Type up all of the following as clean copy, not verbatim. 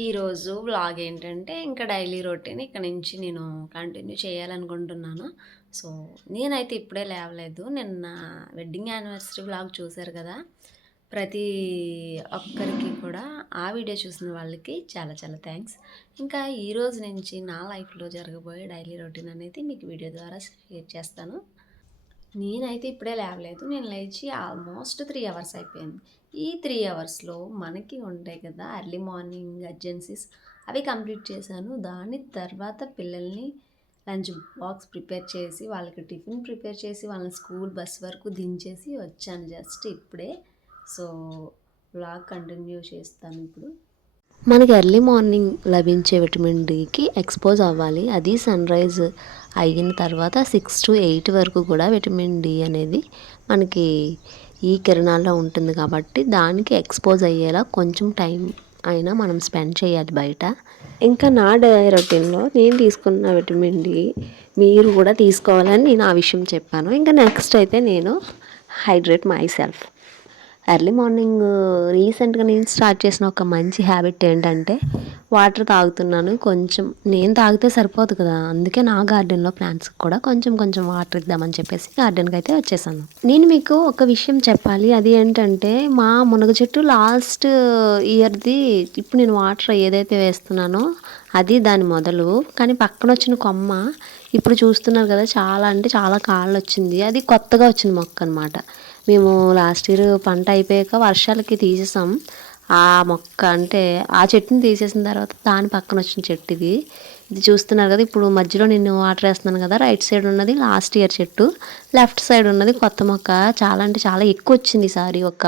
ఈరోజు వ్లాగ్ ఏంటంటే ఇంకా డైలీ రొటీన్ ఇక్కడ నుంచి నేను కంటిన్యూ చేయాలనుకుంటున్నాను. సో, నేనైతే ఇప్పుడే లేవలేదు. నిన్న వెడ్డింగ్ యానివర్సరీ వ్లాగ్ చూశారు కదా! ప్రతి ఒక్కరికి కూడా ఆ వీడియో చూసిన వాళ్ళకి చాలా చాలా థ్యాంక్స్. ఇంకా ఈరోజు నుంచి నా లైఫ్‌లో జరగబోయే డైలీ రొటీన్ అనేది మీకు వీడియో ద్వారా షేర్ చేస్తాను. నేనైతే ఇప్పుడే లేవలేదు. నేను లేచి ఆల్మోస్ట్ 3 అవర్స్ అయిపోయింది. ఈ 3 అవర్స్‌లో మనకి ఉంటాయి కదా! ఎర్లీ మార్నింగ్ అర్జెన్సీస్ అవి కంప్లీట్ చేశాను. దాని తర్వాత పిల్లల్ని లంచ్ బాక్స్ ప్రిపేర్ చేసి, వాళ్ళకి టిఫిన్ ప్రిపేర్ చేసి, వాళ్ళని స్కూల్ బస్ వరకు దించేసి వచ్చాను జస్ట్ ఇప్పుడే. సో, వ్లాగ్ కంటిన్యూ చేస్తాను ఇప్పుడు. మనకి ఎర్లీ మార్నింగ్ లభించే విటమిన్ డికి ఎక్స్పోజ్ అవ్వాలి. అది సన్‌రైజ్ అయిన తర్వాత 6-8 వరకు కూడా విటమిన్ డి అనేది మనకి ఈ కిరణాల్లో ఉంటుంది కాబట్టి దానికి ఎక్స్పోజ్ అయ్యేలా కొంచెం టైం అయినా మనం స్పెండ్ చేయాలి బయట. ఇంకా నా రొటీన్‌లో నేను తీసుకున్న విటమిన్ డి మీరు కూడా తీసుకోవాలని నేను ఆ విషయం చెప్పాను. ఇంకా నెక్స్ట్ అయితే నేను hydrate my self. Early morning రీసెంట్గా నేను స్టార్ట్ చేసిన ఒక మంచి హ్యాబిట్ ఏంటంటే వాటర్ తాగుతున్నాను. కొంచెం నేను తాగితే సరిపోదు కదా, అందుకే నా గార్డెన్లో ప్లాంట్స్కి కూడా కొంచెం కొంచెం వాటర్ ఇద్దామని చెప్పేసి గార్డెన్కి అయితే వచ్చేసాను. నేను మీకు ఒక విషయం చెప్పాలి. అది ఏంటంటే మా మునగ చెట్టు లాస్ట్ ఇయర్ది ఇప్పుడు నేను వాటర్ ఏదైతే వేస్తున్నానో అది దాని మొదలు, కానీ పక్కన వచ్చిన కొమ్మ ఇప్పుడు చూస్తున్నారు కదా, చాలా అంటే చాలా కాళ్ళు వచ్చింది. అది కొత్తగా వచ్చిన మొక్క అనమాట. మేము లాస్ట్ ఇయర్ పంట అయిపోయాక వర్షాలకి తీసేసాం ఆ మొక్క. అంటే ఆ చెట్టుని తీసేసిన తర్వాత దాని పక్కన వచ్చిన చెట్టు ఇది. ఇది చూస్తున్నారు కదా, ఇప్పుడు మధ్యలో నేను వాటర్ వేస్తున్నాను కదా, రైట్ సైడ్ ఉన్నది లాస్ట్ ఇయర్ చెట్టు, లెఫ్ట్ సైడ్ ఉన్నది కొత్త మొక్క. చాలా అంటే చాలా ఎక్కువ వచ్చింది ఈసారి. ఒక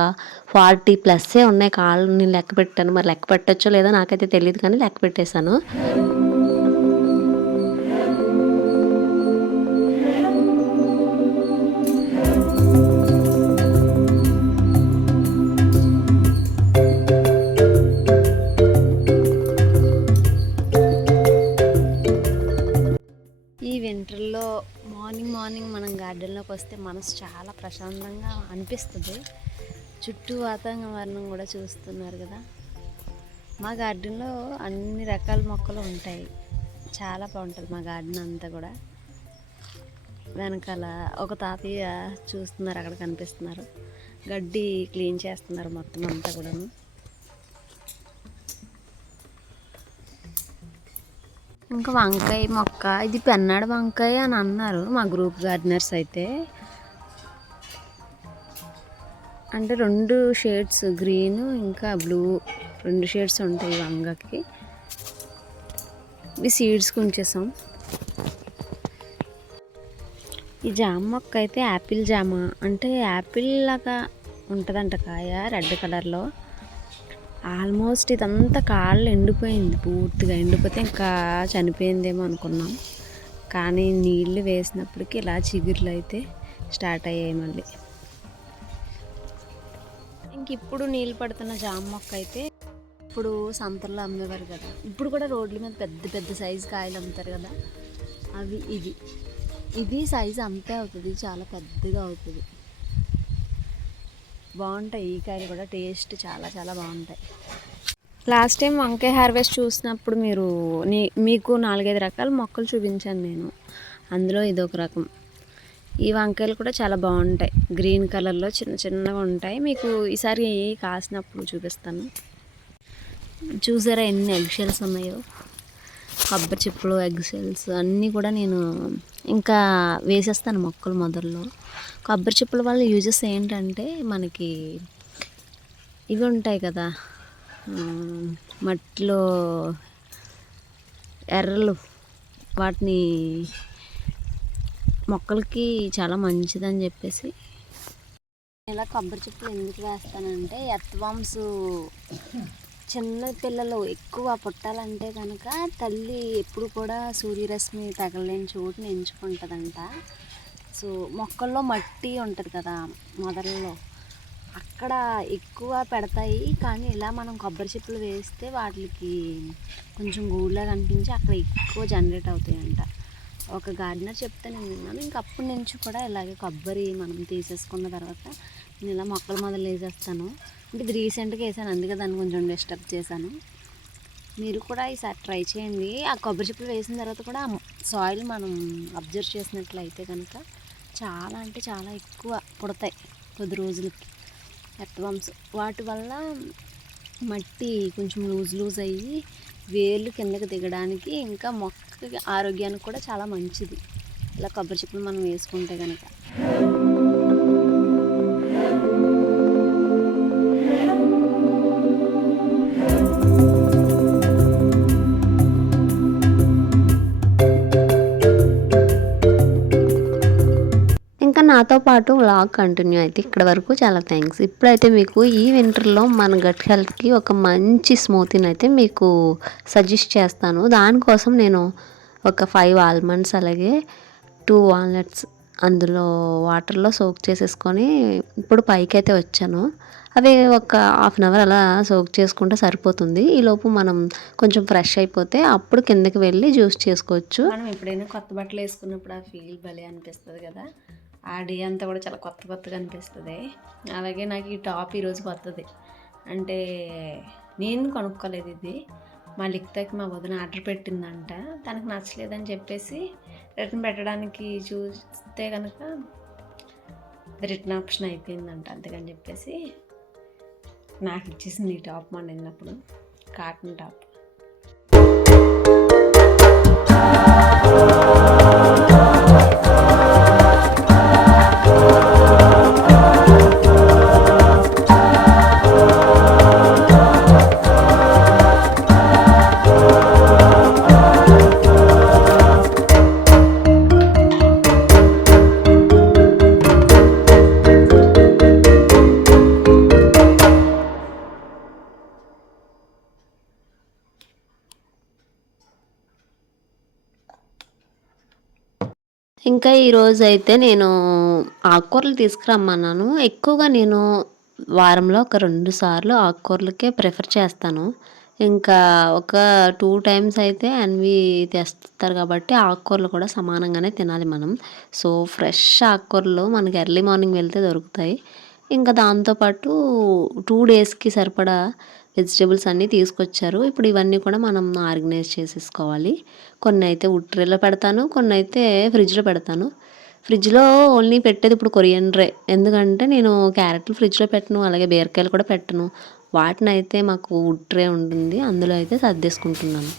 40+ ఉన్నాయి కాళ్ళు. నేను లెక్క పెట్టాను, మరి లెక్క పెట్టచ్చో లేదో నాకైతే తెలియదు, కానీ లెక్క పెట్టేశాను. ఈ వింటర్లో మార్నింగ్ మనం గార్డెన్లోకి వస్తే మనసు చాలా ప్రశాంతంగా అనిపిస్తుంది. చుట్టూ వాతావరణం కూడా చూస్తున్నారు కదా. మా గార్డెన్లో అన్ని రకాల మొక్కలు ఉంటాయి. చాలా బాగుంటుంది మా గార్డెన్ అంతా కూడా. వెనకాల ఒక తాతయ్య చూస్తున్నారు, అక్కడ కనిపిస్తున్నారు. గడ్డి క్లీన్ చేస్తున్నారు మొత్తం అంతా కూడాను. ఇంకా వంకాయ మొక్క, ఇది పెన్నాడు వంకాయ అని అన్నారు మా గ్రూప్ గార్డెనర్స్ అయితే. అంటే 2 షేడ్స్ గ్రీన్ ఇంకా బ్లూ, 2 షేడ్స్ ఉంటాయి వంగకి. ఇవి సీడ్స్కి ఉంచేసాం. ఈ జామ మొక్క అయితే యాపిల్ జామ, అంటే యాపిల్ లాగా ఉంటుందంట కాయ, రెడ్ కలర్లో. ఆల్మోస్ట్ ఇదంతా కాళ్ళు ఎండిపోయింది, పూర్తిగా ఎండిపోతే ఇంకా చనిపోయిందేమో అనుకున్నాం. కానీ నీళ్ళు వేసినప్పటికీ ఇలా చిగుర్లు అయితే స్టార్ట్ అయ్యాయి మళ్ళీ. ఇంక ఇప్పుడు నీళ్ళు పడుతున్న జామ మొక్క అయితే ఇప్పుడు సంతల్లో అమ్మేవారు కదా, ఇప్పుడు కూడా రోడ్ల మీద పెద్ద పెద్ద సైజు కాయలు అమ్ముతారు కదా, అవి ఇది సైజు అంతే అవుతుంది, చాలా పెద్దగా అవుతుంది. బాగుంటాయి ఈ కాయలు కూడా, టేస్ట్ చాలా చాలా బాగుంటాయి. లాస్ట్ టైం వంకాయ హార్వెస్ట్ చూసినప్పుడు మీకు 4-5 రకాల మొక్కలు చూపించాను నేను. అందులో ఇదొక రకం. ఈ వంకాయలు కూడా చాలా బాగుంటాయి, గ్రీన్ కలర్లో చిన్న చిన్నగా ఉంటాయి. మీకు ఈసారి కాసినప్పుడు చూపిస్తాను. చూసారా ఎన్ని ఎగ్ షెల్స్ ఉన్నాయో, కొబ్బరి చిప్పలు, ఎగ్ షెల్స్ అన్నీ కూడా నేను ఇంకా వేసేస్తాను మొక్కలు మొదల్లో. కొబ్బరి చిప్పల వల్ల యూజెస్ ఏంటంటే మనకి ఇవి ఉంటాయి కదా, మట్టిలో ఎర్రలు, వాటిని మొక్కలకి చాలా మంచిదని చెప్పేసి ఇలా కొబ్బరి చిప్పలు ఎందుకు వేస్తానంటే, ఎర్త్వామ్స్ చిన్న పిల్లలు ఎక్కువ పుట్టాలంటే కనుక తల్లి ఎప్పుడు కూడా సూర్యరశ్మి తగలేని చోటుని ఎంచుకుంటుందంట. సో మొక్కల్లో మట్టి ఉంటుంది కదా మొదలలో, అక్కడ ఎక్కువ పెడతాయి. కానీ ఇలా మనం కొబ్బరి చిప్పలు వేస్తే వాటికి కొంచెం గూడులా కనిపించి అక్కడ ఎక్కువ జనరేట్ అవుతాయంట. ఒక గార్డెనర్ చెప్తే నేను విన్నాను. ఇంక అప్పటి నుంచి కూడా ఇలాగే కొబ్బరి మనం తీసేసుకున్న తర్వాత నేను ఇలా మొక్కలు మొదలు వేసేస్తాను. అంటే ఇది రీసెంట్గా వేసాను, అందుకే దాన్ని కొంచెం డిస్టర్బ్ చేశాను. మీరు కూడా ఈసారి ట్రై చేయండి. ఆ కొబ్బరి చిప్పలు వేసిన తర్వాత కూడా సాయిల్ మనం అబ్జర్వ్ చేసినట్లయితే కనుక చాలా అంటే చాలా ఎక్కువ పుడతాయి కొద్ది రోజులకి ఎర్త్వార్మ్స్. వాటి వల్ల మట్టి కొంచెం లూజ్ అయ్యి వేర్లు కిందకి దిగడానికి ఇంకా మొక్క ఆరోగ్యానికి కూడా చాలా మంచిది ఇలా కొబ్బరి చిప్పలు మనం వేసుకుంటే కనుక. ఇంకా నాతో పాటు వ్లాగ్ కంటిన్యూ అయితే ఇక్కడ వరకు చాలా థ్యాంక్స్. ఇప్పుడైతే మీకు ఈ వింటర్లో మన గట్ హెల్త్కి ఒక మంచి స్మూతీని అయితే మీకు సజెస్ట్ చేస్తాను. దానికోసం నేను ఒక 5 ఆల్మండ్స్ అలాగే 2 వాల్నట్స్ అందులో వాటర్లో సోక్ చేసేసుకొని ఇప్పుడు పైకైతే వచ్చాను. అవి ఒక హాఫ్ అన్ అవర్ అలా సోక్ చేసుకుంటే సరిపోతుంది. ఈలోపు మనం కొంచెం ఫ్రెష్ అయిపోతే అప్పుడు కిందకి వెళ్ళి జ్యూస్ చేసుకోవచ్చు. మనం ఎప్పుడైనా కొత్త బట్టలు వేసుకున్నప్పుడు ఆ ఫీల్ భలే అనిపిస్తుంది కదా. ఆ డే అంతా కూడా చాలా కొత్తగా అనిపిస్తుంది. అలాగే నాకు ఈ టాప్ ఈరోజు కొత్తది, అంటే నేను కొనుక్కోలేదు. ఇది మా లిక్తాకి మా వదిన ఆర్డర్ పెట్టిందంట. తనకు నచ్చలేదని చెప్పేసి రిటర్న్ పెట్టడానికి చూస్తే కనుక రిటర్న్ ఆప్షన్ అయిపోయిందంట. అందుకని చెప్పేసి నాకు ఇచ్చేసింది ఈ టాప్ మొన్న వెళ్ళినప్పుడు, కాటన్ టాప్. ఇంకా ఈరోజు అయితే నేను ఆకుకూరలు తీసుకురమ్మన్నాను. ఎక్కువగా నేను వారంలో ఒక 2 సార్లు ఆకుకూరలకే ప్రిఫర్ చేస్తాను. ఇంకా ఒక 2 టైమ్స్ అయితే అన్వి తెస్తారు కాబట్టి ఆకుకూరలు కూడా సమానంగానే తినాలి మనం. సో ఫ్రెష్ ఆకుకూరలు మనకి ఎర్లీ మార్నింగ్ వెళ్తే దొరుకుతాయి. ఇంకా దాంతోపాటు 2 డేస్కి సరిపడా వెజిటేబుల్స్ అన్నీ తీసుకొచ్చారు. ఇప్పుడు ఇవన్నీ కూడా మనం ఆర్గనైజ్ చేసేసుకోవాలి. కొన్ని అయితే ట్రేలో పెడతాను, కొన్ని అయితే ఫ్రిడ్జ్లో పెడతాను. ఫ్రిడ్జ్లో ఓన్లీ పెట్టేది ఇప్పుడు కొరియండరే, ఎందుకంటే నేను క్యారెట్లు ఫ్రిడ్జ్లో పెట్టను, అలాగే బీరకాయలు కూడా పెట్టను. వాటిని అయితే మాకు ట్రే ఉంటుంది, అందులో అయితే సర్దేసుకుంటున్నాను.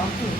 ఓకే